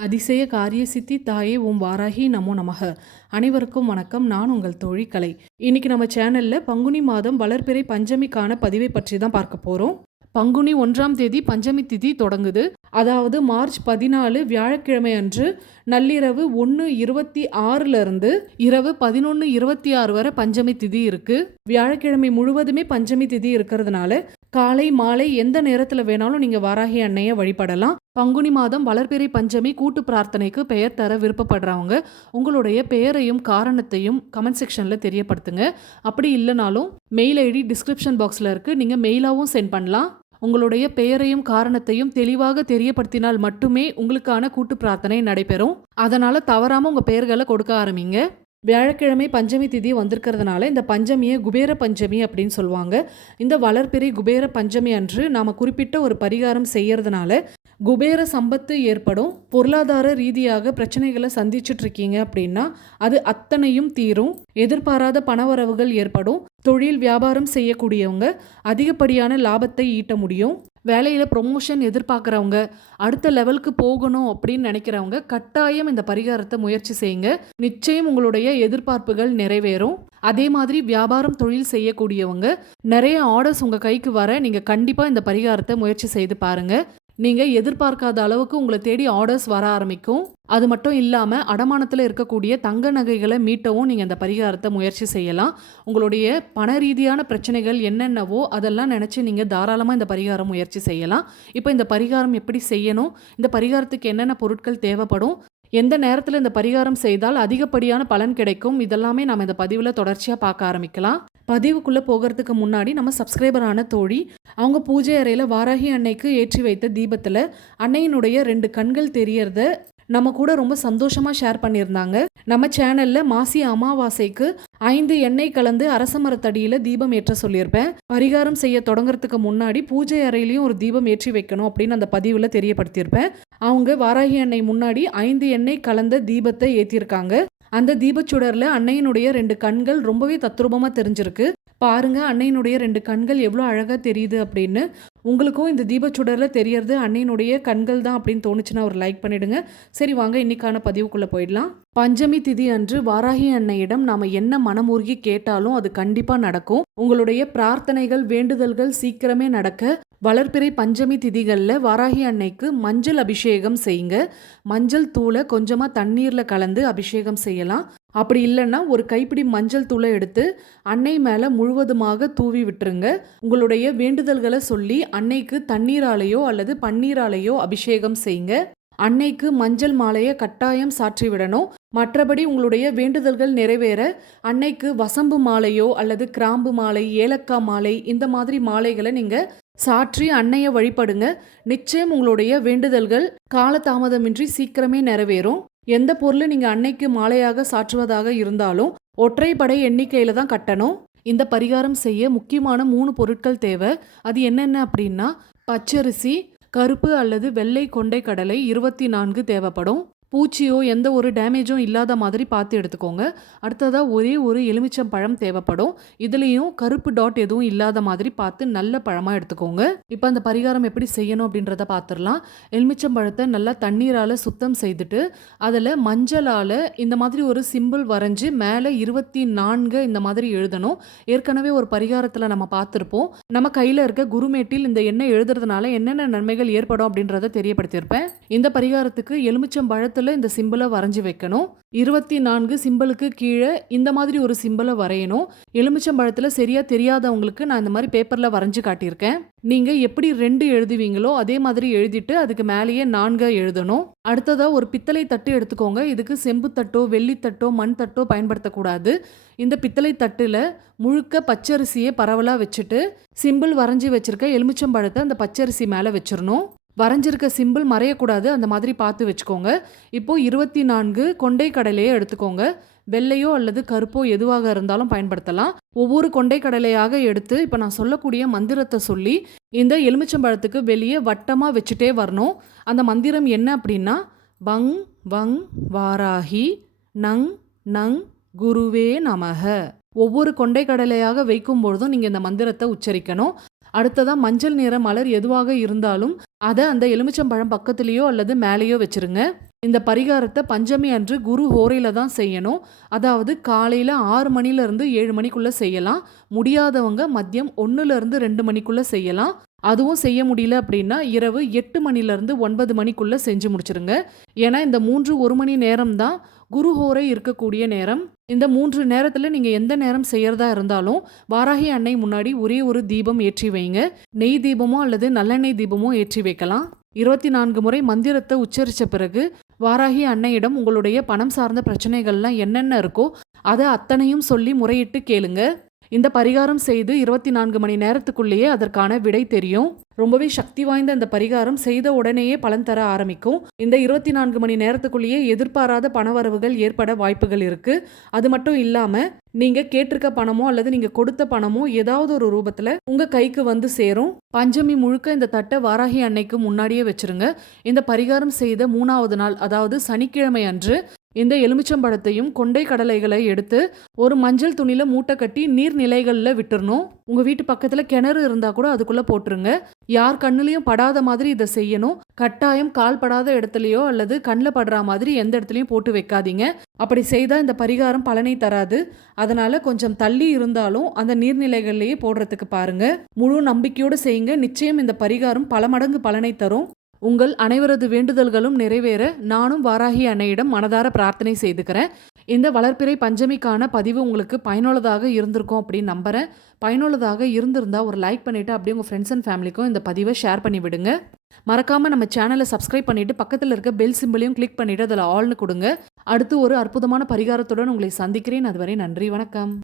அதிசய காரிய சித்தி தாயே ஓம் வாராகி நமோ நமக. அனைவருக்கும் வணக்கம். நான் உங்கள் தோழி கலை. இன்னைக்கு நம்ம சேனல்ல பங்குனி மாதம் வளர்பிறை பஞ்சமிக்கான பதிவை பற்றி தான் பார்க்க போறோம். பங்குனி 1ஆம் தேதி பஞ்சமி திதி தொடங்குது. அதாவது மார்ச் 14 வியாழக்கிழமை அன்று நள்ளிரவு 1:26 இருந்து இரவு 11:26 வரை பஞ்சமி திதி இருக்கு. வியாழக்கிழமை முழுவதுமே பஞ்சமி திதி இருக்கிறதுனால காலை மாலை எந்த நேரத்தில் வேணாலும் நீங்க வாராகி அன்னையை வழிபடலாம். பங்குனி மாதம் வளர்பிறை பஞ்சமி கூட்டு பிரார்த்தனைக்கு பெயர் தர விருப்பப்படுறவங்க உங்களுடைய பெயரையும் காரணத்தையும் கமெண்ட் செக்ஷன்ல தெரியப்படுத்துங்க. அப்படி இல்லைனாலும் மெயில் ஐடி டிஸ்கிரிப்ஷன் பாக்ஸ்ல இருக்கு, நீங்க மெயிலாவும் சென்ட் பண்ணலாம். உங்களுடைய பெயரையும் காரணத்தையும் தெளிவாக தெரியப்படுத்தினால் மட்டுமே உங்களுக்கான கூட்டு பிரார்த்தனை நடைபெறும். அதனால தவறாம உங்க பெயர்களை கொடுக்க ஆரம்பிங்க. வியாழக்கிழமை பஞ்சமி திதி வந்திருக்கிறதுனால இந்த பஞ்சமியை குபேர பஞ்சமி அப்படின்னு சொல்லுவாங்க. இந்த வளர்பிறை குபேர பஞ்சமி அன்று நாம் குறிப்பிட்ட ஒரு பரிகாரம் செய்யறதுனால குபேர சம்பத்து ஏற்படும். பொருளாதார ரீதியாக பிரச்சனைகளை சந்திச்சுட்டு இருக்கீங்க அப்படின்னா அது அத்தனையும் தீரும். எதிர்பாராத பணவரவுகள் ஏற்படும். தொழில் வியாபாரம் செய்யக்கூடியவங்க அதிகப்படியான லாபத்தை ஈட்ட முடியும். வேலையில் ப்ரொமோஷன் எதிர்பார்க்குறவங்க, அடுத்த லெவலுக்கு போகணும் அப்படின்னு நினைக்கிறவங்க கட்டாயம் இந்த பரிகாரத்தை முயற்சி செய்யுங்க. நிச்சயம் உங்களுடைய எதிர்பார்ப்புகள் நிறைவேறும். அதே மாதிரி வியாபாரம் தொழில் செய்யக்கூடியவங்க நிறைய ஆர்டர்ஸ் உங்கள் கைக்கு வர நீங்கள் கண்டிப்பாக இந்த பரிகாரத்தை முயற்சி செய்து பாருங்கள். நீங்கள் எதிர்பார்க்காத அளவுக்கு உங்களை தேடி ஆர்டர்ஸ் வர ஆரம்பிக்கும். அது மட்டும் இல்லாமல் அடமானத்தில் இருக்கக்கூடிய தங்க நகைகளை மீட்டவும் நீங்கள் இந்த பரிகாரத்தை முயற்சி செய்யலாம். உங்களுடைய பண ரீதியான பிரச்சனைகள் என்னென்னவோ அதெல்லாம் நினச்சி நீங்கள் தாராளமாக இந்த பரிகாரம் முயற்சி செய்யலாம். இப்போ இந்த பரிகாரம் எப்படி செய்யணும், இந்த பரிகாரத்துக்கு என்னென்ன பொருட்கள் தேவைப்படும், எந்த நேரத்தில் இந்த பரிகாரம் செய்தால் அதிகப்படியான பலன் கிடைக்கும், இதெல்லாமே நம்ம இந்த பதிவில் தொடர்ச்சியாக பார்க்க ஆரம்பிக்கலாம். பதிவுக்குள்ளே போகிறதுக்கு முன்னாடி நம்ம சப்ஸ்கிரைபரான தோழி அவங்க பூஜை அறையில் வாராகி அன்னைக்கு ஏற்றி வைத்த தீபத்தில் அன்னையினுடைய 2 கண்கள் தெரியறத நம்ம கூட ரொம்ப சந்தோஷமாக ஷேர் பண்ணியிருந்தாங்க. நம்ம சேனலில் மாசி அமாவாசைக்கு 5 எண்ணெய் கலந்து அரச மரத்தடியில் தீபம் ஏற்ற சொல்லியிருப்பேன். பரிகாரம் செய்ய தொடங்குறதுக்கு முன்னாடி பூஜை அறையிலையும் ஒரு தீபம் ஏற்றி வைக்கணும் அப்படின்னு அந்த பதிவில் தெரியப்படுத்தியிருப்பேன். அவங்க வாராகி அன்னை முன்னாடி 5 எண்ணெய் கலந்த தீபத்தை ஏற்றிருக்காங்க. அந்த தீபச்சுடரில் அன்னையினுடைய 2 கண்கள் ரொம்பவே தத்ரூபமாக தெரிஞ்சிருக்கு. பாருங்க, அன்னையினுடைய 2 கண்கள் எவ்வளோ அழகாக தெரியுது அப்படின்னு. உங்களுக்கும் இந்த தீபச்சுடரில் தெரியறது அன்னையினுடைய கண்கள் தான் அப்படின்னு தோணுச்சுன்னா ஒரு லைக் பண்ணிடுங்க. சரி, வாங்க இன்னைக்கான பதிவுக்குள்ளே போயிடலாம். பஞ்சமி திதி அன்று வாராகி அன்னையிடம் நாம் என்ன மனமுருகி கேட்டாலும் அது கண்டிப்பாக நடக்கும். உங்களுடைய பிரார்த்தனைகள் வேண்டுதல்கள் சீக்கிரமே நடக்க வளர்பிறை பஞ்சமி திதிகளில் வாராகி அன்னைக்கு மஞ்சள் அபிஷேகம் செய்யுங்க. மஞ்சள் தூளை கொஞ்சமாக தண்ணீரில் கலந்து அபிஷேகம் செய்யலாம். அப்படி இல்லைன்னா ஒரு கைப்பிடி மஞ்சள் தூளை எடுத்து அன்னை மேலே முழுவதுமாக தூவி விட்டுருங்க. உங்களுடைய வேண்டுதல்களை சொல்லி அன்னைக்கு தண்ணீராலேயோ அல்லது பன்னீராலேயோ அபிஷேகம் செய்யுங்க. அன்னைக்கு மஞ்சள் மாலையை கட்டாயம் சாற்றி விடணும். மற்றபடி உங்களுடைய வேண்டுதல்கள் நிறைவேற அன்னைக்கு வசம்பு மாலையோ அல்லது கிராம்பு மாலை, ஏலக்காய் மாலை, இந்த மாதிரி மாலைகளை நீங்கள் சாற்றி அன்னையை வழிபடுங்க. நிச்சயம் உங்களுடைய வேண்டுதல்கள் காலதாமதமின்றி சீக்கிரமே நிறைவேறும். எந்த பொருளை நீங்கள் அன்னைக்கு மாலையாக சாற்றுவதாக இருந்தாலும் ஒற்றைப்படை எண்ணிக்கையில் தான் கட்டணும். இந்த பரிகாரம் செய்ய முக்கியமான 3 பொருட்கள் தேவை. அது என்னென்ன அப்படின்னா பச்சரிசி, கருப்பு அல்லது வெள்ளை கொண்டை கடலை 24 தேவைப்படும். பூச்சியோ எந்த ஒரு டேமேஜும் இல்லாத மாதிரி பார்த்து எடுத்துக்கோங்க. அடுத்ததாக ஒரே ஒரு எலுமிச்சம் பழம் தேவைப்படும். இதுலேயும் கருப்பு டாட் எதுவும் இல்லாத மாதிரி பார்த்து நல்ல பழமாக எடுத்துக்கோங்க. இப்போ அந்த பரிகாரம் எப்படி செய்யணும் அப்படின்றத பார்த்துடலாம். எலுமிச்சம் பழத்தை நல்லா தண்ணீரால் சுத்தம் செய்துட்டு அதில் மஞ்சளால் இந்த மாதிரி ஒரு சிம்பிள் வரைஞ்சி மேலே 24 இந்த மாதிரி எழுதணும். ஏற்கனவே ஒரு பரிகாரத்தில் நம்ம பார்த்துருப்போம். நம்ம கையில் இருக்க குருமேட்டில் இந்த எண்ணெய் எழுதுறதுனால என்னென்ன நன்மைகள் ஏற்படும் அப்படின்றத தெரியப்படுத்தியிருப்பேன். இந்த பரிகாரத்துக்கு எலுமிச்சம் பழத்தில் இந்த சிம்பிளை வரைஞ்சி வைக்கணும். 24 சிம்பிளுக்கு கீழே இந்த மாதிரி ஒரு சிம்பிளை வரையணும். எலுமிச்சம்பழத்தில் சரியா தெரியாதவங்களுக்கு நான் இந்த மாதிரி பேப்பரில் வரைஞ்சி காட்டியிருக்கேன். நீங்கள் எப்படி 2 எழுதுவீங்களோ அதே மாதிரி எழுதிட்டு அதுக்கு மேலேயே 4 எழுதணும். அடுத்ததாக ஒரு பித்தளை தட்டு எடுத்துக்கோங்க. இதுக்கு செம்பு தட்டோ வெள்ளி தட்டோ மண் தட்டோ பயன்படுத்தக்கூடாது. இந்த பித்தளை தட்டில் முழுக்க பச்சரிசியை பரவலாக வச்சுட்டு சிம்பிள் வரைஞ்சி வச்சிருக்க எலுமிச்சம்பழத்தை அந்த பச்சரிசி மேலே வச்சிடணும். வரைஞ்சிருக்க சிம்பிள் மறையக்கூடாது, அந்த மாதிரி பார்த்து வச்சுக்கோங்க. இப்போது 24 கொண்டை கடலையை எடுத்துக்கோங்க. வெள்ளையோ அல்லது கருப்போ எதுவாக இருந்தாலும் பயன்படுத்தலாம். ஒவ்வொரு கொண்டை கடலையாக எடுத்து இப்போ நான் சொல்லக்கூடிய மந்திரத்தை சொல்லி இந்த எலுமிச்சம்பழத்துக்கு வெளியே வட்டமாக வச்சுட்டே வரணும். அந்த மந்திரம் என்ன அப்படின்னா வங் வங் வாராகி நங் நங் குருவே நமக. ஒவ்வொரு கொண்டை கடலையாக வைக்கும் பொழுதும் நீங்கள் இந்த மந்திரத்தை உச்சரிக்கணும். அடுத்ததாக மஞ்சள் நிற மலர் எதுவாக இருந்தாலும் அதை அந்த எலுமிச்சம்பழம் பக்கத்துலேயோ அல்லது மேலேயோ வச்சுருங்க. இந்த பரிகாரத்தை பஞ்சமி அன்று குரு ஹோரையில தான் செய்யணும். அதாவது காலையில 6 மணிலேருந்து 7 மணிக்குள்ள செய்யலாம். முடியாதவங்க மதியம் 1லேருந்து 2 மணிக்குள்ள செய்யலாம். அதுவும் செய்ய முடியல அப்படின்னா இரவு 8 மணிலேருந்து 9 மணிக்குள்ள செஞ்சு முடிச்சிருங்க. ஏன்னா இந்த 3 1 மணி நேரம் தான் குரு ஹோரை இருக்கக்கூடிய நேரம். இந்த 3 நேரத்துல நீங்க எந்த நேரம் செய்யறதா இருந்தாலும் வாராகி அன்னை முன்னாடி ஒரே ஒரு தீபம் ஏற்றி வைங்க. நெய் தீபமோ அல்லது நல்லெண்ணெய் தீபமோ ஏற்றி வைக்கலாம். 24 முறை மந்திரத்தை உச்சரிச்ச பிறகு வாராகி அன்னையிடம் உங்களுடைய பணம் சார்ந்த பிரச்சனைகள்லாம் என்னென்ன இருக்கோ அதை அத்தனையும் சொல்லி முறையிட்டு கேளுங்க. இந்த பரிகாரம் செய்து 24 மணி நேரத்துக்குள்ளேயே அதற்கான விடை தெரியும். ரொம்பவே சக்தி வாய்ந்த இந்த பரிகாரம் செய்த உடனேயே பலன் தர ஆரம்பிக்கும். இந்த 24 மணி நேரத்துக்குள்ளேயே எதிர்பாராத பணவரவுகள் ஏற்பட வாய்ப்புகள் இருக்கு. அது மட்டும் இல்லாம நீங்க கேட்டிருக்க பணமோ அல்லது நீங்க கொடுத்த பணமோ ஏதாவது ஒரு ரூபத்துல உங்க கைக்கு வந்து சேரும். பஞ்சமி முழுக்க இந்த தட்டை வாராகி அன்னைக்கு முன்னாடியே வச்சிருங்க. இந்த பரிகாரம் செய்த 3வது நாள் அதாவது சனிக்கிழமை அன்று இந்த எலுமிச்சம்பழத்தையும் கொண்டை கடலைகளை எடுத்து ஒரு மஞ்சள் துணியில மூட்டை கட்டி நீர்நிலைகள்ல விட்டுறணும். உங்க வீட்டு பக்கத்துல கிணறு இருந்தா கூட அதுக்குள்ள போட்டுருங்க. யார் கண்ணுலயும் படாத மாதிரி இதை செய்யணும். கட்டாயம் கால் படாத இடத்துலயோ அல்லது கண்ணில் படுற மாதிரி எந்த இடத்துலயும் போட்டு வைக்காதீங்க. அப்படி செய்தா இந்த பரிகாரம் பலனை தராது. அதனால கொஞ்சம் தள்ளி இருந்தாலும் அந்த நீர்நிலைகள்லயே போடுறதுக்கு பாருங்க. முழு நம்பிக்கையோடு செய்யுங்க. நிச்சயம் இந்த பரிகாரம் பல மடங்கு பலனை தரும். உங்கள் அனைவரது வேண்டுதல்களும் நிறைவேற நானும் வாராகி அன்னையிடம் மனதார பிரார்த்தனை செய்துக்கிறேன். இந்த வளர்பிறை பஞ்சமிக்கான பதிவு உங்களுக்கு பயனுள்ளதாக இருந்திருக்கும் அப்படின்னு நம்புறேன். பயனுள்ளதாக இருந்திருந்தா ஒரு லைக் பண்ணிவிட்டு அப்படியே உங்கள் ஃப்ரெண்ட்ஸ் அண்ட் ஃபேமிலிக்கும் இந்த பதிவை ஷேர் பண்ணி விடுங்க. மறக்காமல் நம்ம சேனலை சப்ஸ்கிரைப் பண்ணிவிட்டு பக்கத்தில் இருக்க பெல் சிம்பிளையும் கிளிக் பண்ணிவிட்டு அதில் ஆல்னு கொடுங்க. அடுத்து ஒரு அற்புதமான பரிகாரத்துடன் உங்களை சந்திக்கிறேன். அதுவரை நன்றி, வணக்கம்.